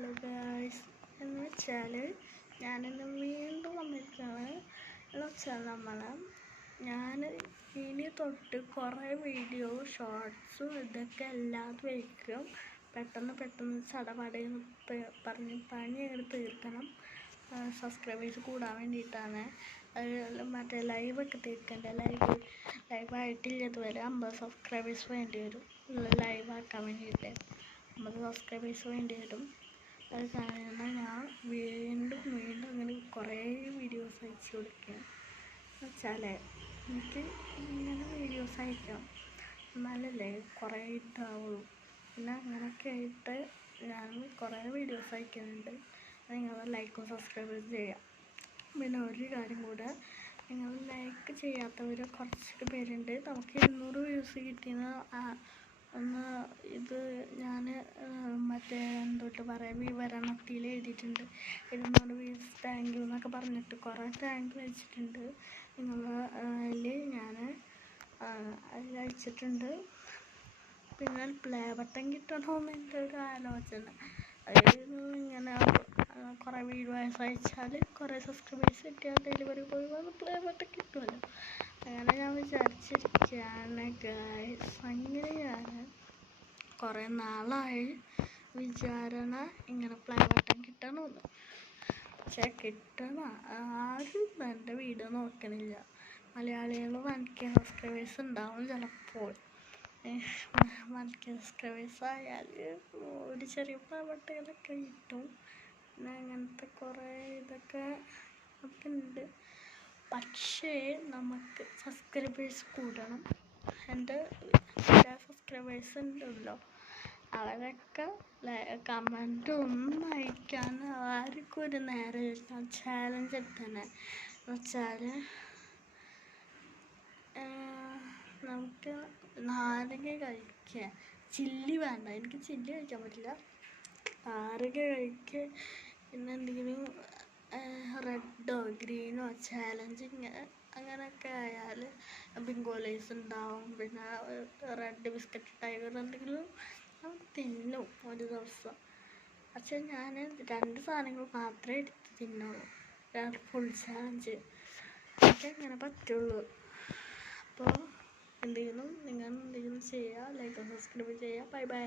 Hello guys, എന്ന് വെച്ചാൽ ഞാനിന്ന് വീണ്ടും വന്നിരിക്കുകയാണ്. എന്ന് വെച്ചാൽ ഞാൻ ഇനി തൊട്ട് കുറേ വീഡിയോ ഷോർട്സും ഇതൊക്കെ എല്ലാതും വയ്ക്കും. പെട്ടെന്ന് ചടപടയെന്ന് പറഞ്ഞ് പണി അങ്ങോട്ട് തീർക്കണം. സബ്സ്ക്രൈബേഴ്സ് കൂടാൻ വേണ്ടിയിട്ടാണ്. മറ്റേ ലൈവൊക്കെ തീർക്കണ്ടേ, ലൈവായിട്ടില്ല ഇതുവരെ. 50 സബ്സ്ക്രൈബേഴ്സ് വേണ്ടി വരും ലൈവാക്കാൻ വേണ്ടിയിട്ട്. 50 സബ്സ്ക്രൈബേഴ്സ് വേണ്ടി വരും. അത് കാരണം ഞാൻ വീണ്ടും അങ്ങനെ കുറേ വീഡിയോസ് അയച്ചു കൊടുക്കുക. എന്ന് വെച്ചാൽ എനിക്ക് ഇങ്ങനെ വീഡിയോസ് അയക്കണം, എന്നാലല്ലേ കുറേ ഇട്ടാവുള്ളൂ. പിന്നെ അങ്ങനെയൊക്കെ ആയിട്ട് ഞാൻ കുറേ വീഡിയോസ് അയക്കുന്നുണ്ട്. നിങ്ങൾ ലൈക്കും സബ്സ്ക്രൈബും ചെയ്യാം. പിന്നെ ഒരു കാര്യം കൂടെ, നിങ്ങൾ ലൈക്ക് ചെയ്യാത്തവർ കുറച്ച് പേരുണ്ട്. നമുക്ക് 200 വ്യൂസ് കിട്ടിയെന്ന് ഇത് ഞാൻ മറ്റേ എന്തൊട്ട് പറയാം, വിവരണത്തിൽ എഴുതിയിട്ടുണ്ട്. 200 വ്യൂസ് താങ്ക് യു എന്നൊക്കെ പറഞ്ഞിട്ട് കുറേ താങ്ക് യു അയച്ചിട്ടുണ്ട്. നിങ്ങൾ ഞാൻ അതിൽ അയച്ചിട്ടുണ്ട്. പിന്നെ പ്ലേ ബട്ടൺ കിട്ടണമെന്ന് എൻ്റെ ഒരു ആലോചന. ഇങ്ങനെ കുറേ വീഡിയോസ് അയച്ചാൽ കുറേ സബ്സ്ക്രൈബേഴ്സ് കിട്ടിയാൽ ഡെലിവറി ബോയ് വന്ന് പ്ലേ ബട്ടൺ കിട്ടുമല്ലോ. അങ്ങനെ ഞാൻ വിചാരിച്ചിരിക്കുകയാണ് ഗായ്സ്. അങ്ങനെ ഞാൻ കുറേ നാളായി വിചാരണ ഇങ്ങനെ പ്ലേ ബട്ടൺ കിട്ടണമെന്ന്. പക്ഷേ ആരും എൻ്റെ വീഡിയോ നോക്കണില്ല. മലയാളികൾ 1K സബ്സ്ക്രൈബേഴ്സ് ഉണ്ടാവും ചിലപ്പോൾ. 1K സബ്സ്ക്രൈബേഴ്സ് ആയാൽ ഒരു ചെറിയ പ്ലേ ബട്ടണൊക്കെ കിട്ടും. പിന്നെ അങ്ങനത്തെ കുറേ ഇതൊക്കെ ഉണ്ട്. പക്ഷേ നമുക്ക് സബ്സ്ക്രൈബേഴ്സ് കൂടണം. എൻ്റെ സബ്സ്ക്രൈബേഴ്സ് ഉണ്ടല്ലോ, അവരൊക്കെ കമൻറ്റ് ഒന്നും അയക്കാൻ ആർക്കും ഒരു നേരമില്ല. ചാലഞ്ച് എടുത്തന്നെ എന്ന് വെച്ചാൽ നമുക്ക് നാരങ്ങ കഴിക്കുക. ചില്ലി വേണ്ട, എനിക്ക് ചില്ലി കഴിക്കാൻ പറ്റില്ല. നാരങ്ങ കഴിക്കുക. പിന്നെ എന്തെങ്കിലും റെഡോ ഗ്രീനോ ചാലഞ്ചിങ് അങ്ങനെയൊക്കെ ആയാൽ ബിങ്കോ ലൈസ് ഉണ്ടാവും. പിന്നെ റെഡ് ബിസ്ക്കറ്റ് ടൈഗർ എന്തെങ്കിലും തിന്നും ഒരു ദിവസം. പക്ഷെ ഞാൻ 2 സാധനങ്ങൾ മാത്രമേ എടുത്ത് തിന്നുള്ളൂ. ഫുൾ ചാലഞ്ച് എനിക്ക് അങ്ങനെ പറ്റുള്ളൂ. അപ്പോൾ നിങ്ങൾ എന്തെങ്കിലും ചെയ്യുക, ലൈക്ക് സബ്സ്ക്രൈബ് ചെയ്യുക. Bye bye.